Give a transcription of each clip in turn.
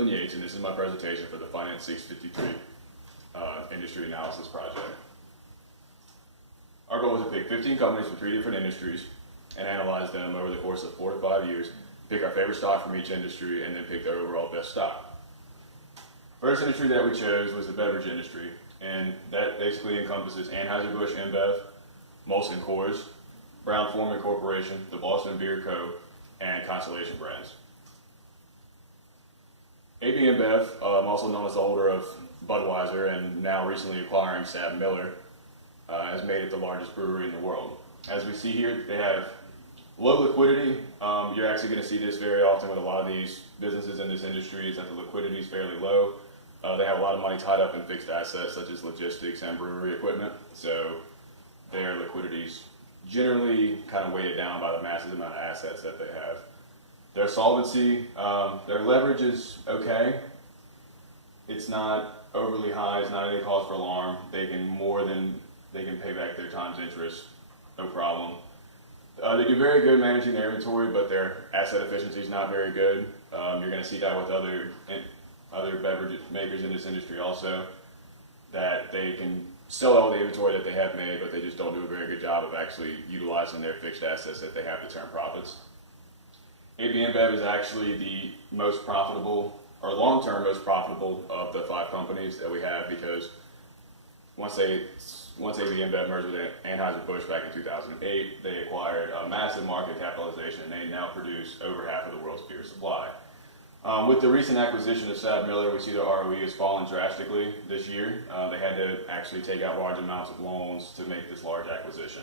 Leland, Yates, and this is my presentation for the Finance 653 Industry Analysis Project. Our goal is to pick 15 companies from 3 different industries and analyze them over the course of 4 to 5 years, pick our favorite stock from each industry, and then pick their overall best stock. First industry that we chose was the beverage industry, and that basically encompasses Anheuser-Busch InBev, Molson Coors, Brown-Forman Corporation, the Boston Beer Co., and Constellation Brands. AB InBev, also known as the holder of Budweiser and now recently acquiring SABMiller, has made it the largest brewery in the world. As we see here, they have low liquidity. You're actually going to see this very often with a lot of these businesses in this industry, is that the liquidity is fairly low. They have a lot of money tied up in fixed assets such as logistics and brewery equipment, so their liquidity is generally kind of weighted down by the massive amount of assets that they have. Their solvency, their leverage is okay. It's not overly high, it's not any cause for alarm. They can pay back their times interest, no problem. They do very good managing their inventory, but their asset efficiency is not very good. You're going to see that with other beverage makers in this industry also, that they can sell all the inventory that they have made, but they just don't do a very good job of actually utilizing their fixed assets that they have to turn profits. AB InBev is actually the most profitable, or long-term most profitable of the 5 companies that we have, because once AB InBev merged with Anheuser-Busch back in 2008, they acquired a massive market capitalization, and they now produce over half of the world's beer supply. With the recent acquisition of SABMiller, we see their ROE has fallen drastically this year. They had to actually take out large amounts of loans to make this large acquisition.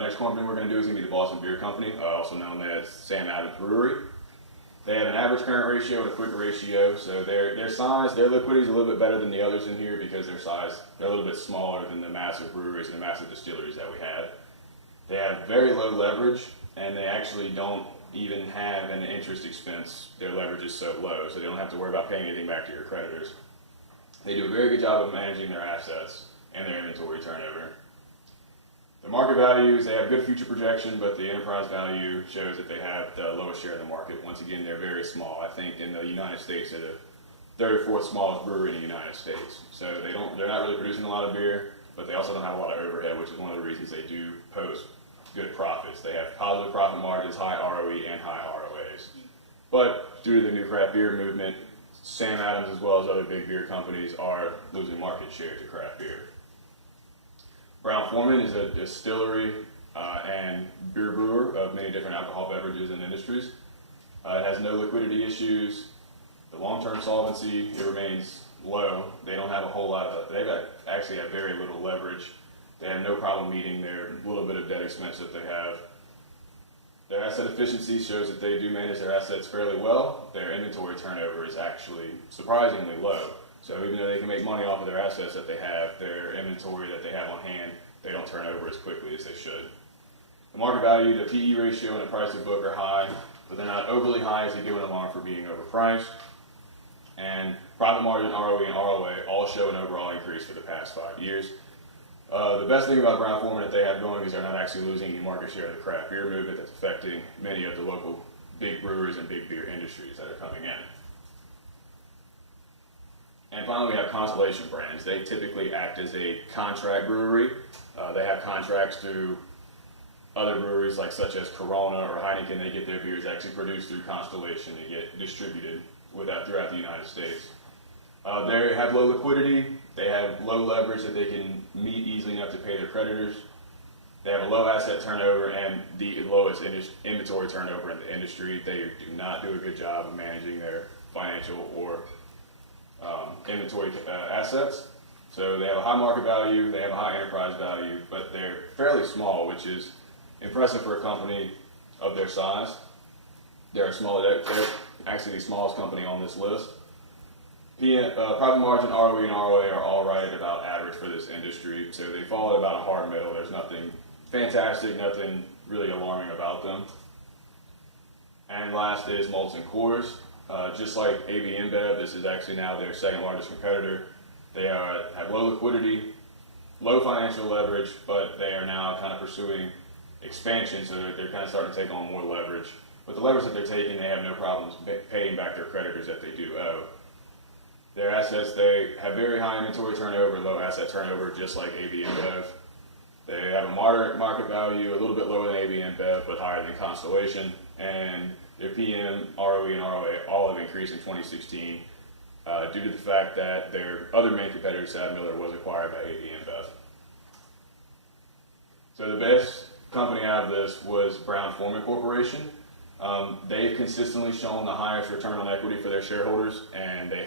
Next company we're going to do is going to be the Boston Beer Company, also known as Sam Adams Brewery. They have an average current ratio and a quick ratio, so their size, their liquidity is a little bit better than the others in here because their size, they're a little bit smaller than the massive breweries and the massive distilleries that we have. They have very low leverage, and they actually don't even have an interest expense. Their leverage is so low, so they don't have to worry about paying anything back to your creditors. They do a very good job of managing their assets and their inventory turnover. The market values, they have good future projection, but the enterprise value shows that they have the lowest share in the market. Once again, they're very small. I think in the United States, they're the 3rd or 4th smallest brewery in the United States. So they're not really producing a lot of beer, but they also don't have a lot of overhead, which is one of the reasons they do post good profits. They have positive profit margins, high ROE, and high ROAs. But due to the new craft beer movement, Sam Adams, as well as other big beer companies, are losing market share to craft beer. Brown-Forman is a distillery and beer brewer of many different alcohol beverages and industries. It has no liquidity issues. The long-term solvency, it remains low. They don't have a whole lot of, actually have very little leverage. They have no problem meeting their little bit of debt expense that they have. Their asset efficiency shows that they do manage their assets fairly well. Their inventory turnover is actually surprisingly low. So even though they can make money off of their assets that they have, their inventory that they have on hand, they don't turn over as quickly as they should. The market value, the PE ratio, and the price to book are high, but they're not overly high as to give an alarm for being overpriced. And profit margin, ROE, and ROA all show an overall increase for the past 5 years. The best thing about Brown-Forman that they have going is they're not actually losing any market share of the craft beer movement that's affecting many of the local big brewers and big beer industries that are coming in. And finally, we have Constellation Brands. They typically act as a contract brewery. They have contracts through other breweries, such as Corona or Heineken. They get their beers actually produced through Constellation and get distributed throughout the United States. They have low liquidity. They have low leverage that they can meet easily enough to pay their creditors. They have a low asset turnover and the lowest inventory turnover in the industry. They do not do a good job of managing their financial or inventory assets. So they have a high market value, they have a high enterprise value, but they're fairly small, which is impressive for a company of their size. They're actually the smallest company on this list. Profit margin, ROE, and ROA are all right at about average for this industry, so they fall at about a hard middle. There's nothing fantastic, nothing really alarming about them. And last is Molson Coors. Just like AB InBev, this is actually now their 2nd largest competitor. They have low liquidity, low financial leverage, but they are now kind of pursuing expansion, so they're kind of starting to take on more leverage. But the leverage that they're taking, they have no problems paying back their creditors that they do owe. Their assets, they have very high inventory turnover, low asset turnover, just like AB InBev. They have a moderate market value, a little bit lower than AB InBev, but higher than Constellation. And their PM, ROE, and ROA all have increased in 2016 due to the fact that their other main competitor, SABMiller, was acquired by AB InBev. So the best company out of this was Brown-Forman Corporation. They've consistently shown the highest return on equity for their shareholders, and they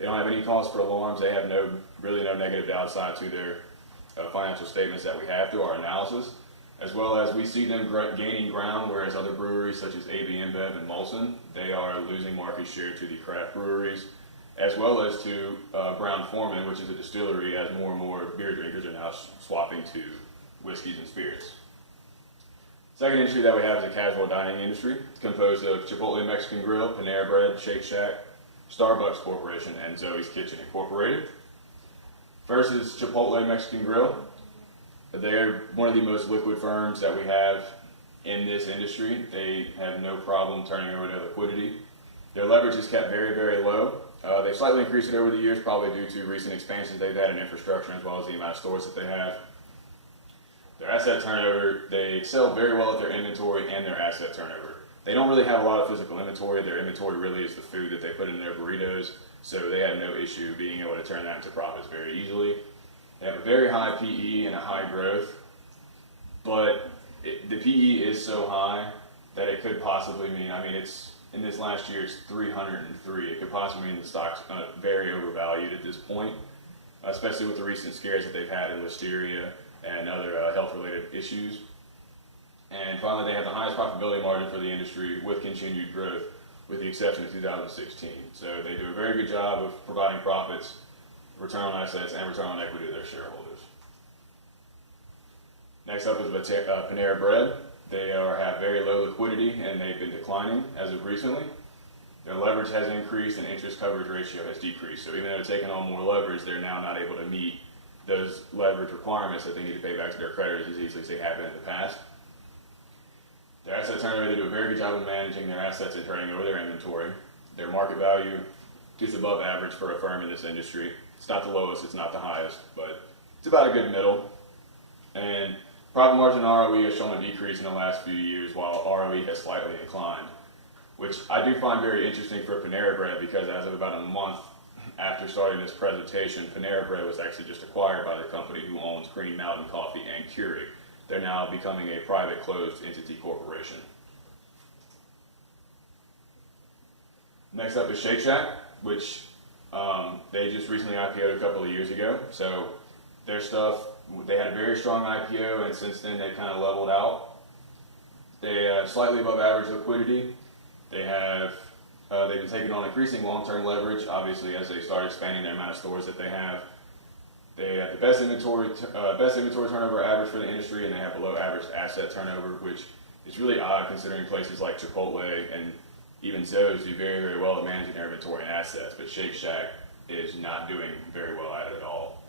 don't have any cause for alarms. They have really no negative downside to their financial statements that we have through our analysis, as well as we see them gaining ground, whereas other breweries such as AB InBev and Molson, they are losing market share to the craft breweries, as well as to Brown-Forman, which is a distillery, as more and more beer drinkers are now swapping to whiskeys and spirits. Second industry that we have is the casual dining industry, composed of Chipotle Mexican Grill, Panera Bread, Shake Shack, Starbucks Corporation, and Zoe's Kitchen Incorporated. First is Chipotle Mexican Grill. They're one of the most liquid firms that we have in this industry. They have no problem turning over their liquidity. Their leverage is kept very, very low. They've slightly increased it over the years, probably due to recent expansions they've had in infrastructure as well as the amount of stores that they have. Their asset turnover, they excel very well at their inventory and their asset turnover. They don't really have a lot of physical inventory. Their inventory really is the food that they put in their burritos, so they have no issue being able to turn that into profits very easily. They have a very high PE and a high growth, but the PE is so high that it could possibly mean, it's in this last year it's 303. It could possibly mean the stock's very overvalued at this point, especially with the recent scares that they've had in Listeria and other health-related issues. And finally, they have the highest profitability margin for the industry with continued growth, with the exception of 2016. So they do a very good job of providing profits, return on assets, and return on equity to their shareholders. Next up is Panera Bread. They have very low liquidity, and they've been declining as of recently. Their leverage has increased, and interest coverage ratio has decreased. So even though they're taking on more leverage, they're now not able to meet those leverage requirements that they need to pay back to their creditors as easily as they have been in the past. Their asset turnover, they do a very good job of managing their assets and turning over their inventory. Their market value is above average for a firm in this industry. It's not the lowest, it's not the highest, but it's about a good middle. And profit margin and ROE has shown a decrease in the last few years, while ROE has slightly declined, which I do find very interesting for Panera Bread, because as of about a month after starting this presentation, Panera Bread was actually just acquired by the company who owns Green Mountain Coffee and Keurig. They're now becoming a private closed entity corporation. Next up is Shake Shack, which they just recently IPO'd a couple of years ago. So their stuff, they had a very strong IPO, and since then they've kind of leveled out. They have slightly above average liquidity. They've been taking on increasing long-term leverage, obviously, as they start expanding the amount of stores that they have. They have the best inventory turnover average for the industry, and they have below average asset turnover, which is really odd considering places like Chipotle and even Zoe's do very, very well at managing their inventory and assets, but Shake Shack is not doing very well at it at all.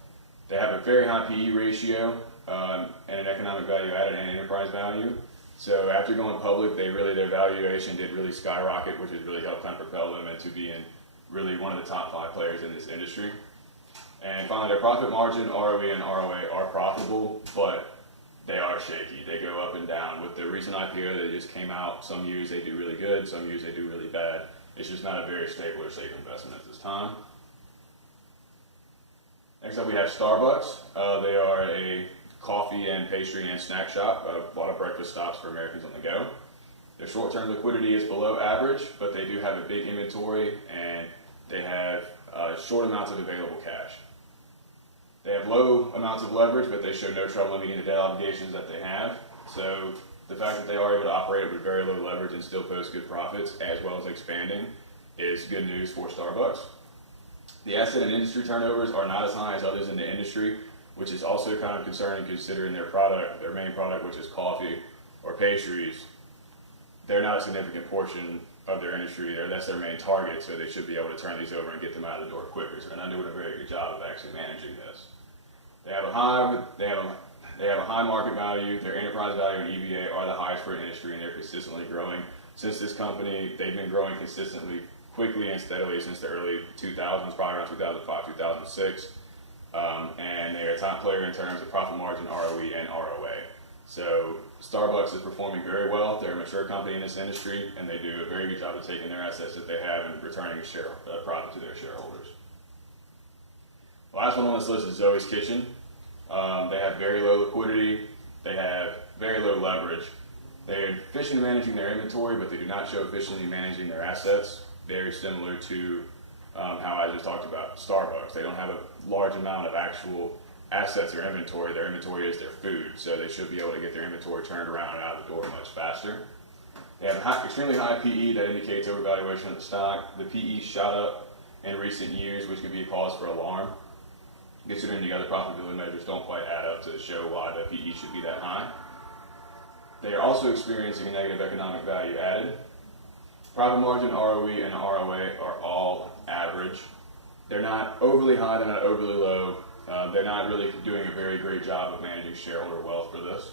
They have a very high PE ratio and an economic value added and enterprise value. So after going public, their valuation did really skyrocket, which has really helped kind of propel them into being really one of the top 5 players in this industry. And finally, their profit margin, ROE, and ROA are profitable, but they are shaky. They go up and down. With the recent IPO that just came out, some years they do really good, some years they do really bad. It's just not a very stable or safe investment at this time. Next up, we have Starbucks. They are a coffee and pastry and snack shop, a lot of breakfast stops for Americans on the go. Their short-term liquidity is below average, but they do have a big inventory, and they have short amounts of available cash. They have low amounts of leverage, but they show no trouble in meeting the debt obligations that they have. So the fact that they are able to operate with very low leverage and still post good profits, as well as expanding, is good news for Starbucks. The asset and industry turnovers are not as high as others in the industry, which is also kind of concerning considering their main product, which is coffee or pastries. They're not a significant portion of their industry. That's their main target, so they should be able to turn these over and get them out of the door quicker. So they're not doing a very good job of actually managing this. They have a high market value. Their enterprise value and EVA are the highest for an industry, and they're consistently growing Since this company, they've been growing consistently, quickly and steadily since the early 2000s, probably around 2005, 2006. And they're a top player in terms of profit margin, ROE, and ROA. So Starbucks is performing very well. They're a mature company in this industry, and they do a very good job of taking their assets that they have and returning a profit to their shareholders. The last one on this list is Zoe's Kitchen. They have very low liquidity. They have very low leverage. They're efficient in managing their inventory, but they do not show efficiently managing their assets. Very similar to how I just talked about Starbucks. They don't have a large amount of actual assets or inventory. Their inventory is their food, so they should be able to get their inventory turned around and out of the door much faster. They have extremely high PE that indicates overvaluation of the stock. The PE shot up in recent years, which could be a cause for alarm, considering the other profitability measures don't quite add up to show why the PE should be that high. They are also experiencing a negative economic value added. Profit margin, ROE, and ROA are all average. They're not overly high, they're not overly low. They're not really doing a very great job of managing shareholder wealth for this.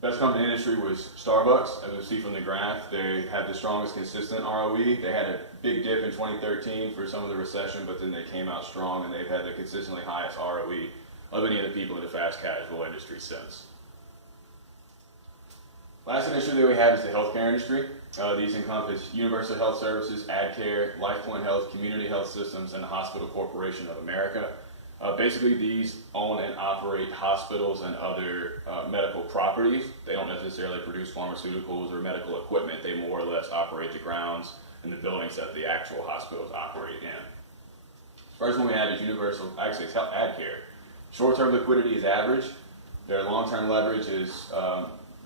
Best company in the industry was Starbucks. As you see from the graph, they had the strongest consistent ROE. They had a big dip in 2013 for some of the recession, but then they came out strong, and they've had the consistently highest ROE of any of the people in the fast casual industry since. Last industry that we have is the healthcare industry. These encompass Universal Health Services, AdCare, LifePoint Health, Community Health Systems, and the Hospital Corporation of America. Basically, these own and operate hospitals and other medical properties. They don't necessarily produce pharmaceuticals or medical equipment. They more or less operate the grounds and the buildings that the actual hospitals operate in. First one we have is Universal, actually it's AdCare. Short-term liquidity is average. Their long-term leverage is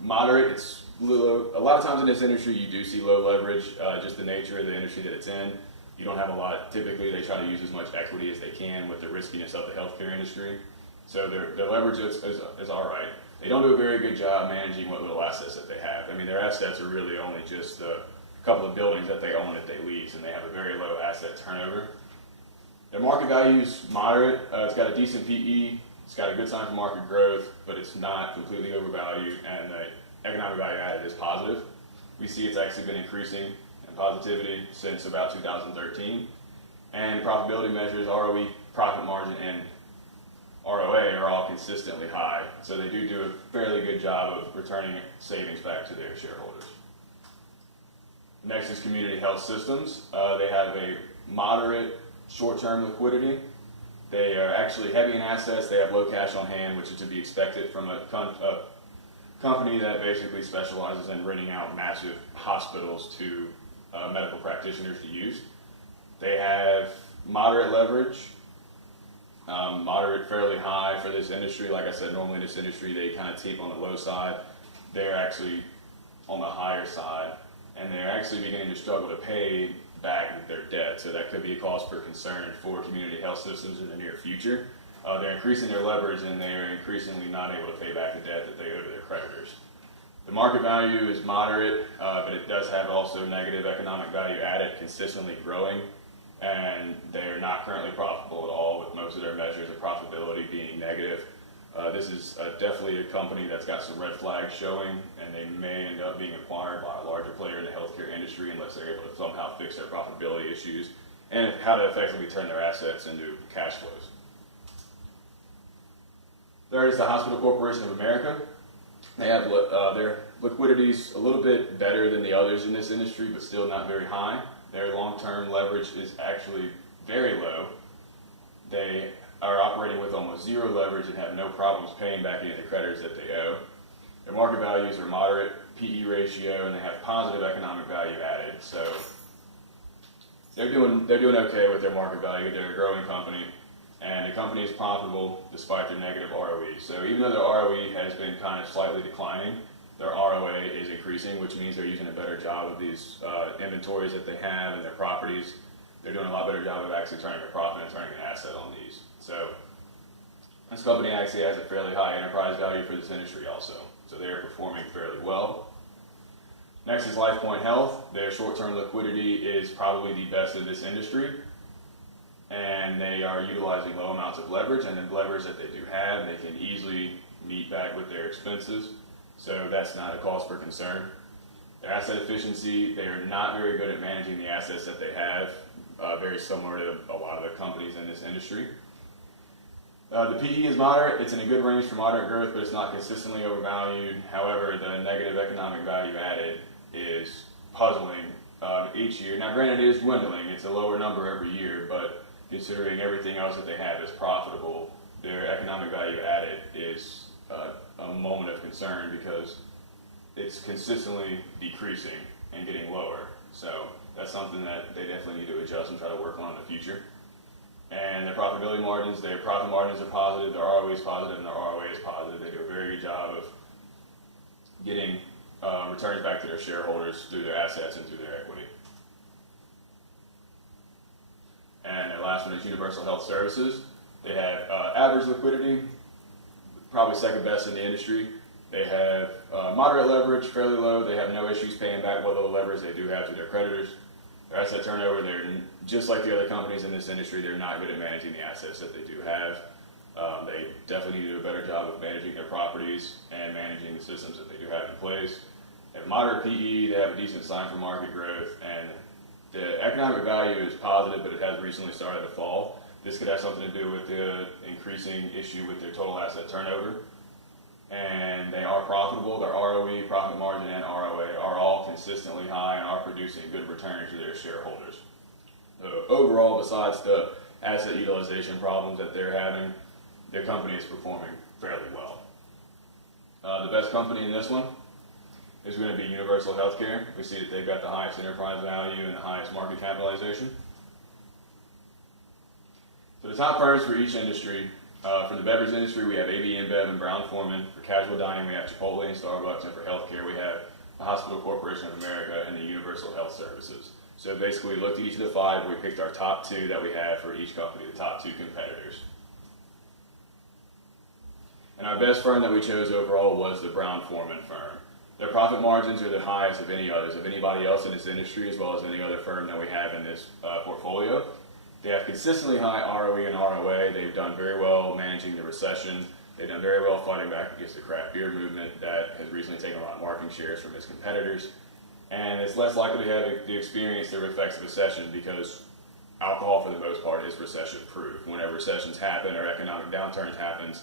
moderate. It's low. A lot of times in this industry you do see low leverage, just the nature of the industry that it's in. You don't have a lot. Typically they try to use as much equity as they can with the riskiness of the healthcare industry. So their leverage is all right. They don't do a very good job managing what little assets that they have. I mean, their assets are really only just a couple of buildings that they own that they lease, and they have a very low asset turnover. Their market value is moderate. It's got a decent PE. It's got a good sign for market growth, but it's not completely overvalued, and the economic value added is positive. We see it's actually been increasing in positivity since about 2013. And profitability measures, ROE, profit margin, and ROA are all consistently high. So they do a fairly good job of returning savings back to their shareholders. Next is Community Health Systems. They have a moderate short-term liquidity. They are actually heavy in assets. They have low cash on hand, which is to be expected from a company that basically specializes in renting out massive hospitals to medical practitioners to use. They have moderate leverage, moderate, fairly high for this industry. Like I said, normally in this industry they kind of tip on the low side. They're actually on the higher side, and they're actually beginning to struggle to pay back their debt, so that could be a cause for concern for Community Health Systems in the near future. They're increasing their leverage, and they're increasingly not able to pay back the debt that they owe to their creditors. The market value is moderate, but it does have also negative economic value added, consistently growing, and they're not currently profitable at all, with most of their measures of profitability being negative. This is definitely a company that's got some red flags showing, and they may end up being acquired by a larger player in the healthcare industry unless they're able to somehow fix their profitability issues and how to effectively turn their assets into cash flows. Third is the Hospital Corporation of America. They have their liquidity's a little bit better than the others in this industry, but still not very high. Their long-term leverage is actually very low. They are operating with almost zero leverage and have no problems paying back any of the creditors that they owe. Their market values are moderate PE ratio, and they have positive economic value added. So they're doing okay with their market value. They're a growing company, and the company is profitable despite their negative ROE. So even though their ROE has been kind of slightly declining, their ROA is increasing, which means they're using a better job of these inventories that they have and their properties. They're doing a lot better job of actually turning a profit and turning an asset on these. So this company actually has a fairly high enterprise value for this industry also. So they are performing fairly well. Next is LifePoint Health. Their short-term liquidity is probably the best in this industry, and they are utilizing low amounts of leverage, and the leverage that they do have, they can easily meet back with their expenses. so that's not a cause for concern. Their asset efficiency, they are not very good at managing the assets that they have, very similar to a lot of the companies in this industry. The PE is moderate. It's in a good range for moderate growth, but it's not consistently overvalued. However, the negative economic value added is puzzling each year. Now, granted, it is dwindling. It's a lower number every year, but considering everything else that they have is profitable, their economic value added is a moment of concern because it's consistently decreasing and getting lower. So that's something that they definitely need to adjust and try to work on in the future. And their profitability margins, their profit margins are positive, their ROE is positive, and their ROA is positive. They do a very good job of getting returns back to their shareholders through their assets and through their equity. And their last one is Universal Health Services. They have average liquidity, probably second best in the industry. They have moderate leverage, fairly low. They have no issues paying back what little leverage they do have to their creditors. Their asset turnover, they're just like the other companies in this industry, they're not good at managing the assets that they do have. They definitely need to do a better job of managing their properties and managing the systems that they do have in place. They have moderate PE, they have a decent sign for market growth, and the economic value is positive, but it has recently started to fall. This could have something to do with the increasing issue with their total asset turnover. And they are profitable. Their ROE, profit margin, and ROA are all consistently high and are producing good returns to their shareholders. So overall, besides the asset utilization problems that they're having, their company is performing fairly well. The best company in this one is going to be Universal Healthcare. We see that they've got the highest enterprise value and the highest market capitalization. So the top firms for each industry. For the beverage industry, we have AB InBev and Brown-Forman. For casual dining, we have Chipotle and Starbucks. And for healthcare, we have the Hospital Corporation of America and the Universal Health Services. So basically, we looked at each of the five. We picked our top two that we have for each company, the top two competitors. And our best firm that we chose overall was the Brown-Forman firm. Their profit margins are the highest of any others, of anybody else in this industry, as well as any other firm that we have in this portfolio. They have consistently high ROE and ROA. They've done very well managing the recession. They've done very well fighting back against the craft beer movement that has recently taken a lot of market shares from its competitors. And it's less likely to have the experience the effects of recession because alcohol, for the most part, is recession-proof. Whenever recessions happen or economic downturns happens,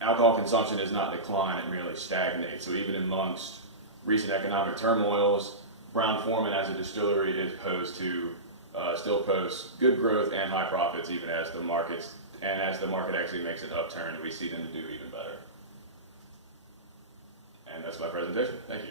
alcohol consumption does not decline, it merely stagnates. So even amongst recent economic turmoils, Brown-Forman as a distillery is posed to still posts good growth and high profits even as the market actually makes an upturn, we see them to do even better. And that's my presentation. Thank you.